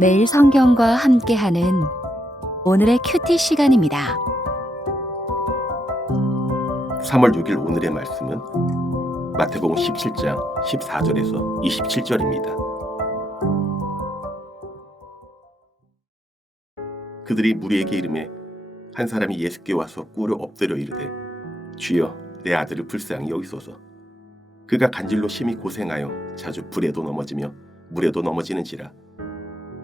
매일 성경과 함께하는 오늘의 큐티 시간입니다. 3월 6일 오늘의 말씀은 마태복음 17장 14절에서 27절입니다. 그들이 무리에게 이르매 한 사람이 예수께 와서 꿇어 엎드려 이르되 주여 내 아들을 불쌍히 여기소서. 그가 간질로 심히 고생하여 자주 불에도 넘어지며 물에도 넘어지는지라.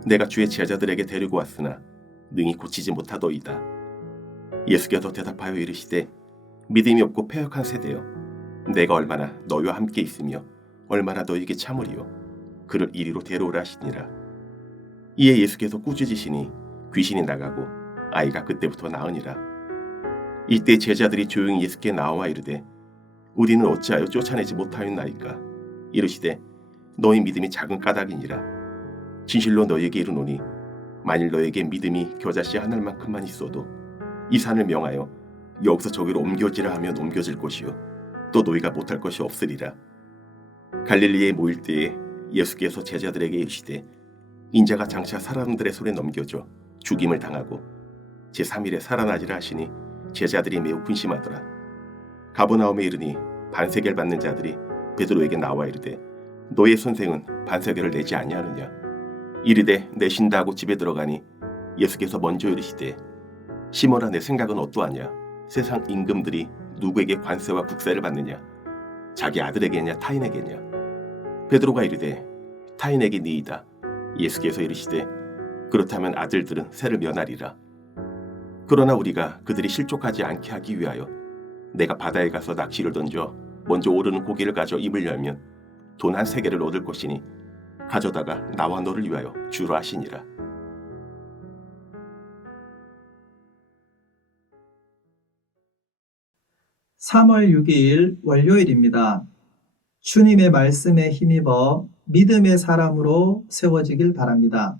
내가 주의 제자들에게 데리고 왔으나 능히 고치지 못하더이다. 예수께서 대답하여 이르시되 믿음이 없고 패역한 세대여, 내가 얼마나 너희와 함께 있으며 얼마나 너희에게 참으리요. 그를 이리로 데려오라 하시니라. 이에 예수께서 꾸짖으시니 귀신이 나가고 아이가 그때부터 나으니라. 이때 제자들이 조용히 예수께 나와 이르되 우리는 어찌하여 쫓아내지 못하였나이까. 이르시되 너희 믿음이 작은 까닭이니라. 진실로 너희에게 이르노니 만일 너희에게 믿음이 겨자씨 한 알만큼만 있어도 이 산을 명하여 여기서 저기로 옮겨지라 하면 옮겨질 것이요 또 너희가 못할 것이 없으리라. 갈릴리에 모일 때에 예수께서 제자들에게 이르시되 인자가 장차 사람들의 손에 넘겨져 죽임을 당하고 제3일에 살아나리라 하시니 제자들이 매우 근심하더라. 가버나움에 이르니 반세계를 받는 자들이 베드로에게 나와 이르되 너의 선생은 반세계를 내지 아니하느냐. 이르되 내신다 하고 집에 들어가니 예수께서 먼저 이르시되 시몬아, 내 생각은 어떠하냐. 세상 임금들이 누구에게 관세와 국세를 받느냐, 자기 아들에게냐 타인에게냐. 베드로가 이르되 타인에게 니이다. 예수께서 이르시되 그렇다면 아들들은 세를 면하리라. 그러나 우리가 그들이 실족하지 않게 하기 위하여 내가 바다에 가서 낚시를 던져 먼저 오르는 고기를 가져 입을 열면 돈 한 3개를 얻을 것이니 가져다가 나와 너를 위하여 주라 하시니라. (3월 6일) 월요일입니다. 주님의 말씀에 힘입어 믿음의 사람으로 세워지길 바랍니다.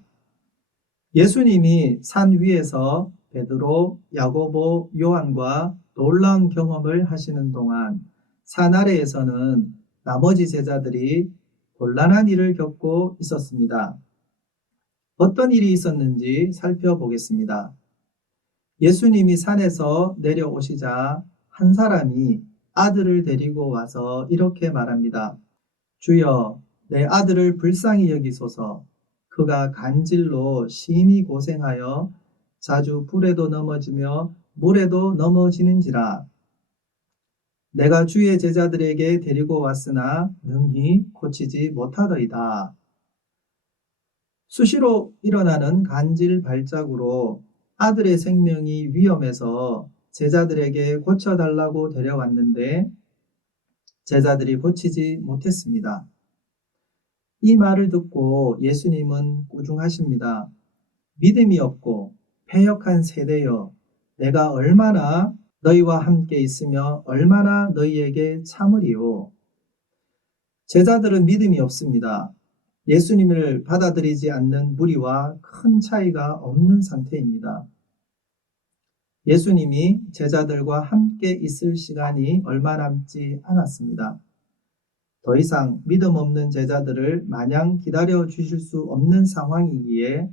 예수님이 산 위에서 베드로, 야고보, 요한과 놀라운 경험을 하시는 동안 산 아래에서는 나머지 제자들이 곤란한 일을 겪고 있었습니다. 어떤 일이 있었는지 살펴보겠습니다. 예수님이 산에서 내려오시자 한 사람이 아들을 데리고 와서 이렇게 말합니다. 주여, 내 아들을 불쌍히 여기소서. 그가 간질로 심히 고생하여 자주 불에도 넘어지며 물에도 넘어지는지라. 내가 주의 제자들에게 데리고 왔으나 능히 고치지 못하더이다. 수시로 일어나는 간질 발작으로 아들의 생명이 위험해서 제자들에게 고쳐달라고 데려왔는데 제자들이 고치지 못했습니다. 이 말을 듣고 예수님은 꾸중하십니다. 믿음이 없고 패역한 세대여, 내가 얼마나 너희와 함께 있으며 얼마나 너희에게 참으리요. 제자들은 믿음이 없습니다. 예수님을 받아들이지 않는 무리와 큰 차이가 없는 상태입니다. 예수님이 제자들과 함께 있을 시간이 얼마 남지 않았습니다. 더 이상 믿음 없는 제자들을 마냥 기다려 주실 수 없는 상황이기에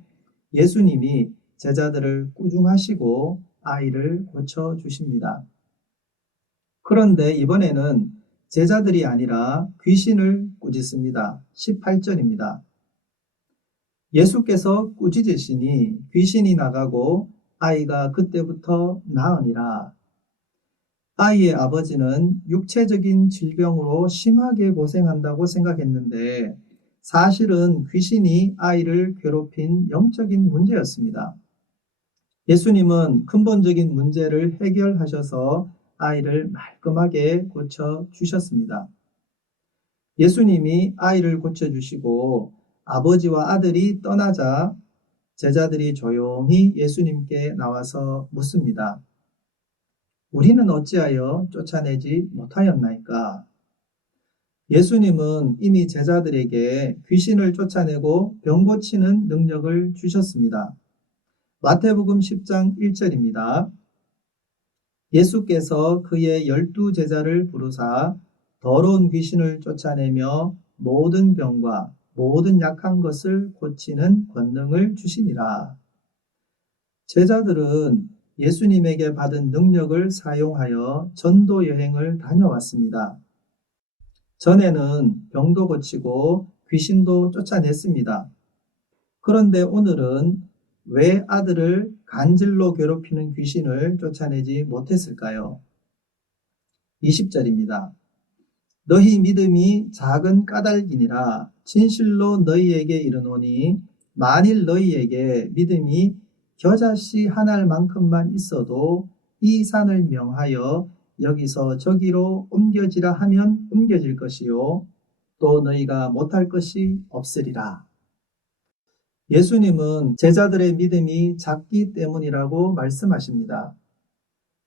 예수님이 제자들을 꾸중하시고 아이를 고쳐주십니다. 그런데 이번에는 제자들이 아니라 귀신을 꾸짖습니다. 18절입니다. 예수께서 꾸짖으시니 귀신이 나가고 아이가 그때부터 나으니라. 아이의 아버지는 육체적인 질병으로 심하게 고생한다고 생각했는데 사실은 귀신이 아이를 괴롭힌 영적인 문제였습니다. 예수님은 근본적인 문제를 해결하셔서 아이를 말끔하게 고쳐주셨습니다. 예수님이 아이를 고쳐주시고 아버지와 아들이 떠나자 제자들이 조용히 예수님께 나와서 묻습니다. 우리는 어찌하여 쫓아내지 못하였나이까? 예수님은 이미 제자들에게 귀신을 쫓아내고 병 고치는 능력을 주셨습니다. 마태복음 10장 1절입니다. 예수께서 그의 12 제자를 부르사 더러운 귀신을 쫓아내며 모든 병과 모든 약한 것을 고치는 권능을 주시니라. 제자들은 예수님에게 받은 능력을 사용하여 전도 여행을 다녀왔습니다. 전에는 병도 고치고 귀신도 쫓아냈습니다. 그런데 오늘은 왜 아들을 간질로 괴롭히는 귀신을 쫓아내지 못했을까요? 20절입니다. 너희 믿음이 작은 까닭이니라. 진실로 너희에게 이르노니 만일 너희에게 믿음이 겨자씨 한 알만큼만 있어도 이 산을 명하여 여기서 저기로 옮겨지라 하면 옮겨질 것이요 또 너희가 못할 것이 없으리라. 예수님은 제자들의 믿음이 작기 때문이라고 말씀하십니다.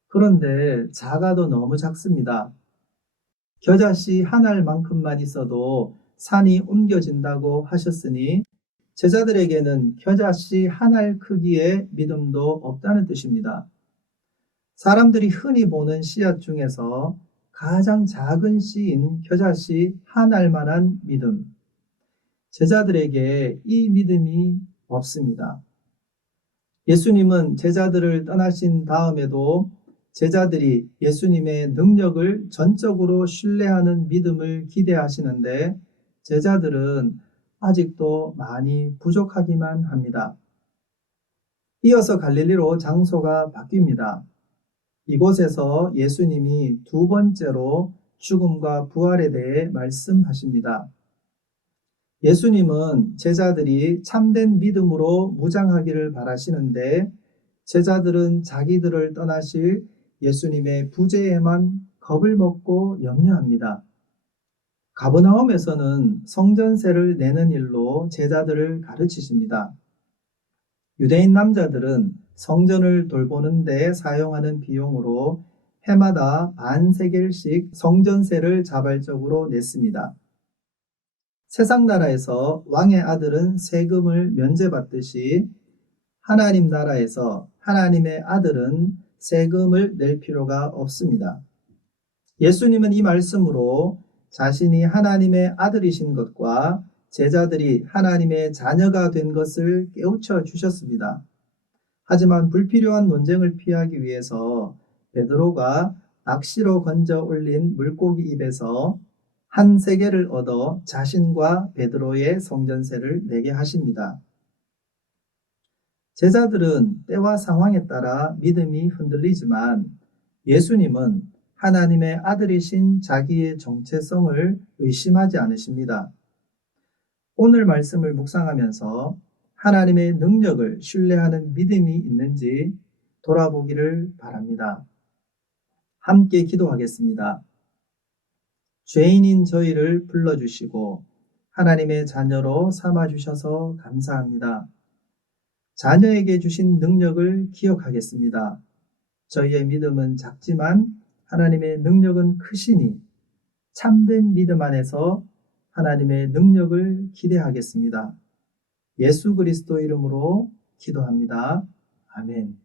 그런데 작아도 너무 작습니다. 겨자씨 한 알만큼만 있어도 산이 옮겨진다고 하셨으니 제자들에게는 겨자씨 한 알 크기의 믿음도 없다는 뜻입니다. 사람들이 흔히 보는 씨앗 중에서 가장 작은 씨인 겨자씨 한 알만한 믿음. 제자들에게 이 믿음이 없습니다. 예수님은 제자들을 떠나신 다음에도 제자들이 예수님의 능력을 전적으로 신뢰하는 믿음을 기대하시는데 제자들은 아직도 많이 부족하기만 합니다. 이어서 갈릴리로 장소가 바뀝니다. 이곳에서 예수님이 두 번째로 죽음과 부활에 대해 말씀하십니다. 예수님은 제자들이 참된 믿음으로 무장하기를 바라시는데 제자들은 자기들을 떠나실 예수님의 부재에만 겁을 먹고 염려합니다. 가버나움에서는 성전세를 내는 일로 제자들을 가르치십니다. 유대인 남자들은 성전을 돌보는 데 사용하는 비용으로 해마다 반세겔씩 성전세를 자발적으로 냈습니다. 세상 나라에서 왕의 아들은 세금을 면제받듯이 하나님 나라에서 하나님의 아들은 세금을 낼 필요가 없습니다. 예수님은 이 말씀으로 자신이 하나님의 아들이신 것과 제자들이 하나님의 자녀가 된 것을 깨우쳐 주셨습니다. 하지만 불필요한 논쟁을 피하기 위해서 베드로가 낚시로 건져 올린 물고기 입에서 한 세겔을 얻어 자신과 베드로의 성전세를 내게 하십니다. 제자들은 때와 상황에 따라 믿음이 흔들리지만 예수님은 하나님의 아들이신 자기의 정체성을 의심하지 않으십니다. 오늘 말씀을 묵상하면서 하나님의 능력을 신뢰하는 믿음이 있는지 돌아보기를 바랍니다. 함께 기도하겠습니다. 죄인인 저희를 불러주시고 하나님의 자녀로 삼아주셔서 감사합니다. 자녀에게 주신 능력을 기억하겠습니다. 저희의 믿음은 작지만 하나님의 능력은 크시니 참된 믿음 안에서 하나님의 능력을 기대하겠습니다. 예수 그리스도 이름으로 기도합니다. 아멘.